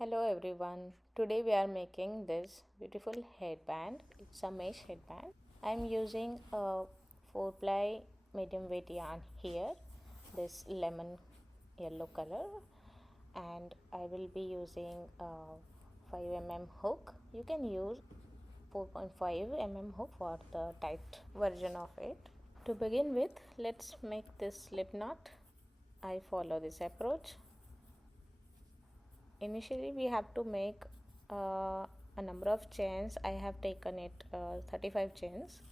Hello everyone. Today we are making this beautiful headband. It's a mesh headband. I'm using a 4-ply medium weight yarn here, this lemon yellow color, and I will be using a 5 mm hook. You can use 4.5 mm hook for the tight version of it. To begin with, let's make this slip knot. I follow this approach. Initially we have to make a number of chains. I have taken it 35 chains.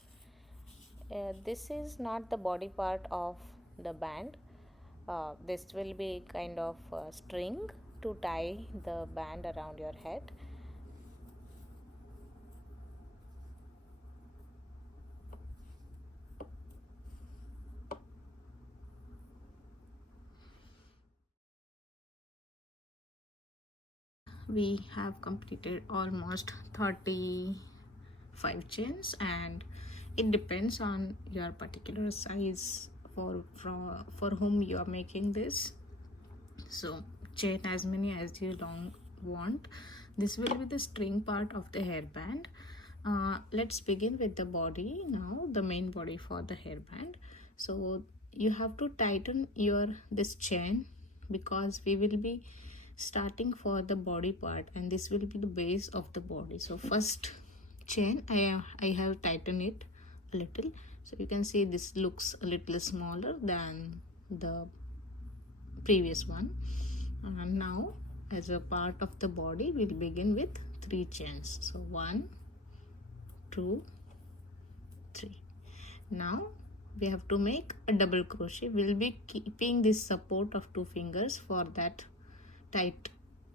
This is not the body part of the band. This will be kind of string to tie the band around your head. We have completed almost 35 chains, and it depends on your particular size for whom you are making this. So chain as many as you long want. This will be the string part of the hairband. Let's begin with the body now, the main body for the hairband. So you have to tighten this chain because we will be starting for the body part, and this will be the base of the body. So first chain I have tightened it a little, so you can see this looks a little smaller than the previous one. And now as a part of the body we'll begin with 3 chains. So 1 2 3. Now we have to make a double crochet. We'll be keeping this support of 2 fingers for that tight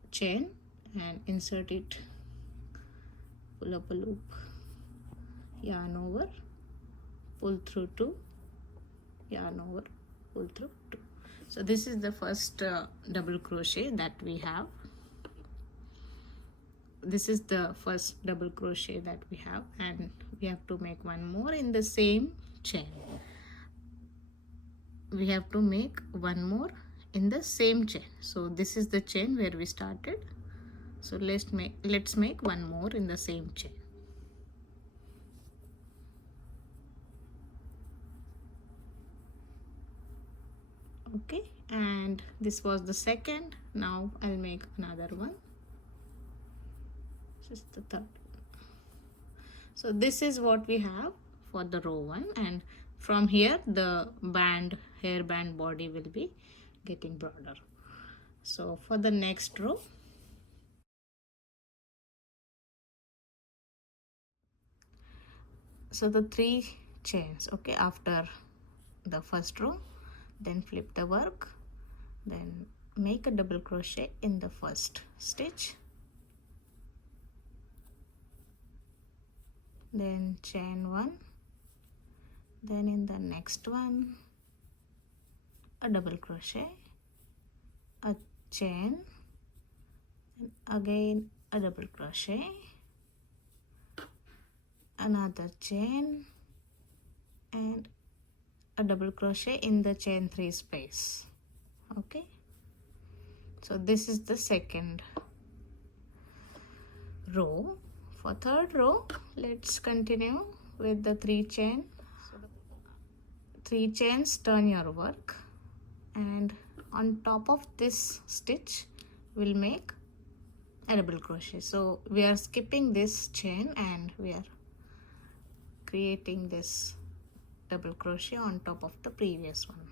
chain, and insert it, pull up a loop, yarn over, pull through 2, yarn over, pull through 2. So this is the first double crochet that we have. This is the first double crochet that we have, and we have to make one more in the same chain. We have to make one more in the same chain. So this is the chain where we started. So let's make one more in the same chain. Okay, and this was the second. Now I'll make another one. This is the third. So this is what we have for the row 1, and from here the hairband body will be getting broader. So for the next row, so the 3 chains, okay, after the first row, then flip the work, then make a double crochet in the first stitch, then chain 1, then in the next one a double crochet, a chain, and again a double crochet, another chain, and a double crochet in the chain 3 space. Okay, so this is the second row. For third row, let's continue with the 3 chain. So 3 chains, turn your work, and on top of this stitch we'll make a double crochet. So we are skipping this chain and we are creating this double crochet on top of the previous one.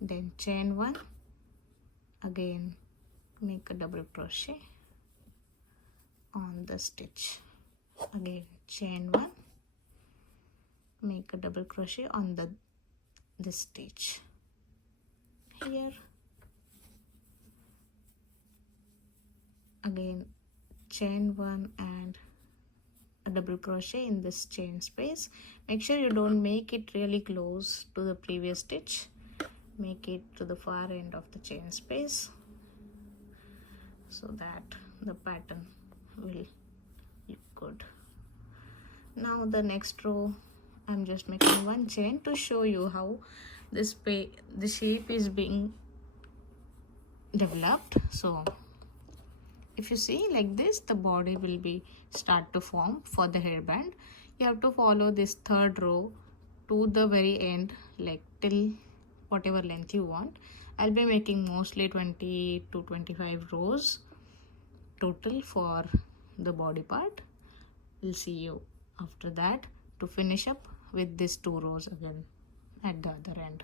Then chain 1, again make a double crochet on the stitch, again chain 1, make a double crochet on this stitch here, again chain 1 and a double crochet in this chain space. Make sure you don't make it really close to the previous stitch, make it to the far end of the chain space so that the pattern will look good. Now the next row, I'm just making 1 chain to show you how the shape is being developed. So if you see like this, the body will be start to form for the hairband. You have to follow this third row to the very end, like till whatever length you want. I'll be making mostly 20 to 25 rows total for the body part. We'll see you after that to finish up with these 2 rows again at the other end.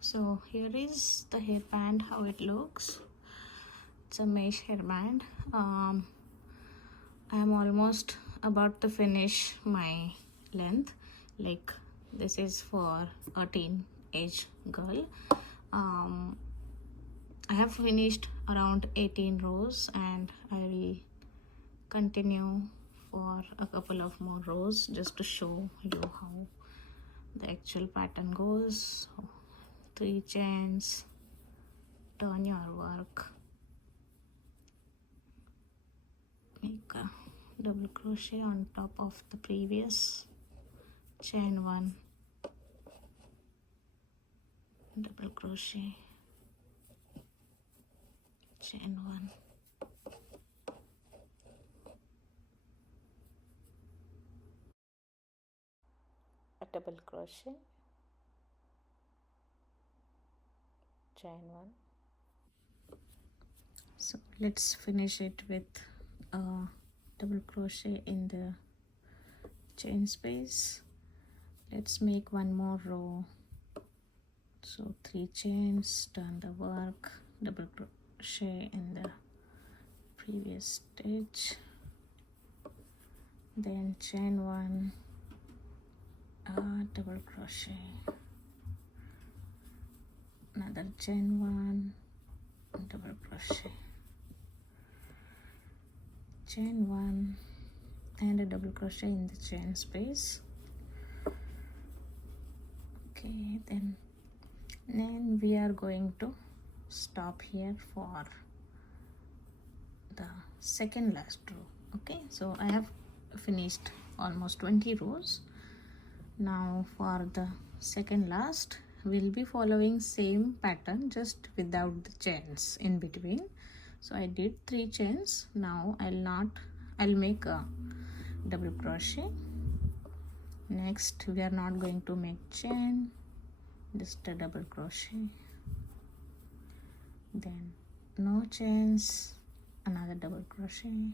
So here is the hairband, how it looks. It's a mesh hairband. I'm almost about to finish my length. Like this is for a teenage girl. I have finished around 18 rows and I will continue for a couple of more rows just to show you how the actual pattern goes. So, 3 chains, turn your work, make a double crochet on top of the previous, chain 1, double crochet, chain 1, a double crochet, chain 1. So let's finish it with a double crochet in the chain space. Let's make one more row. So 3 chains, turn the work, double crochet in the previous stitch, then chain 1, double crochet, another chain 1, double crochet, chain 1 and a double crochet in the chain space. Okay, then we are going to stop here for the second last row. Okay, so I have finished almost 20 rows. Now for the second last, we'll be following same pattern just without the chains in between. So I did 3 chains. Now I'll make a double crochet. Next we are not going to make chain, just a double crochet, then no chains, another double crochet,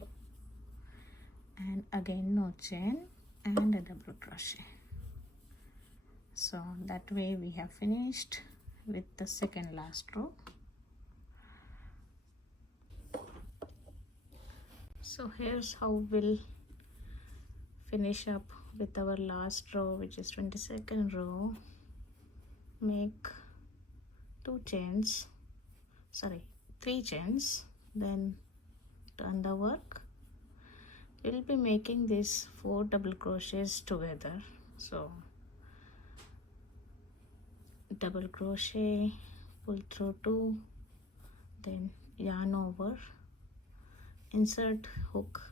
and again no chain and a double crochet. So that way we have finished with the second last row. So here's how we'll finish up with our last row, which is 22nd row. Make 3 chains, then turn the work. We'll be making these 4 double crochets together. So double crochet, pull through 2, then yarn over, insert hook,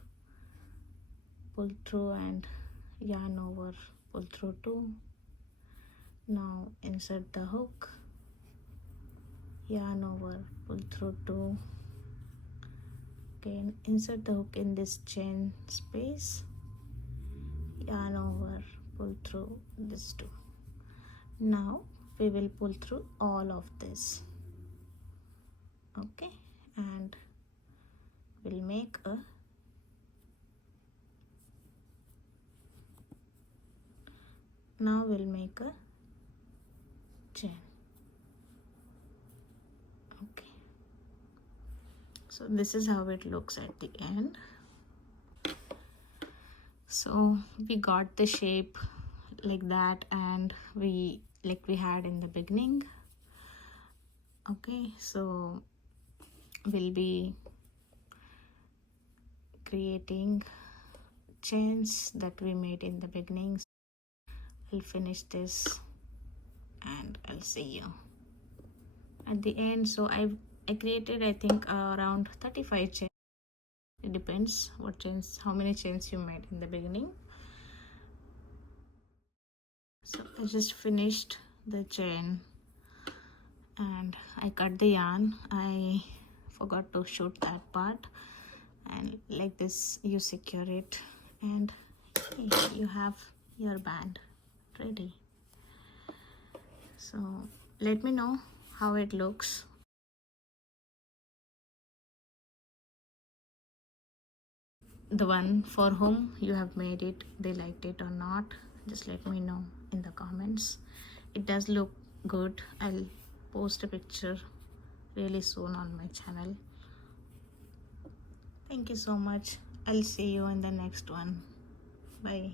pull through and yarn over, pull through 2. Now insert the hook, yarn over, pull through 2. Again insert the hook in this chain space, yarn over, pull through this 2. Now we will pull through all of this. Okay, and we'll make a chain. Okay, so this is how it looks at the end. So we got the shape like that, and we had in the beginning. Okay, so we'll be creating chains that we made in the beginning. I'll finish this and I'll see you at the end. So I created, I think, around 35 chains. It depends how many chains you made in the beginning. So I just finished the chain and I cut the yarn. I forgot to shoot that part. And like this you secure it, and you have your band ready. So let me know how it looks. The one for whom you have made it, they liked it or not, just let me know in the comments. It does look good. I'll post a picture really soon on my channel. Thank you so much. I'll see you in the next one. Bye.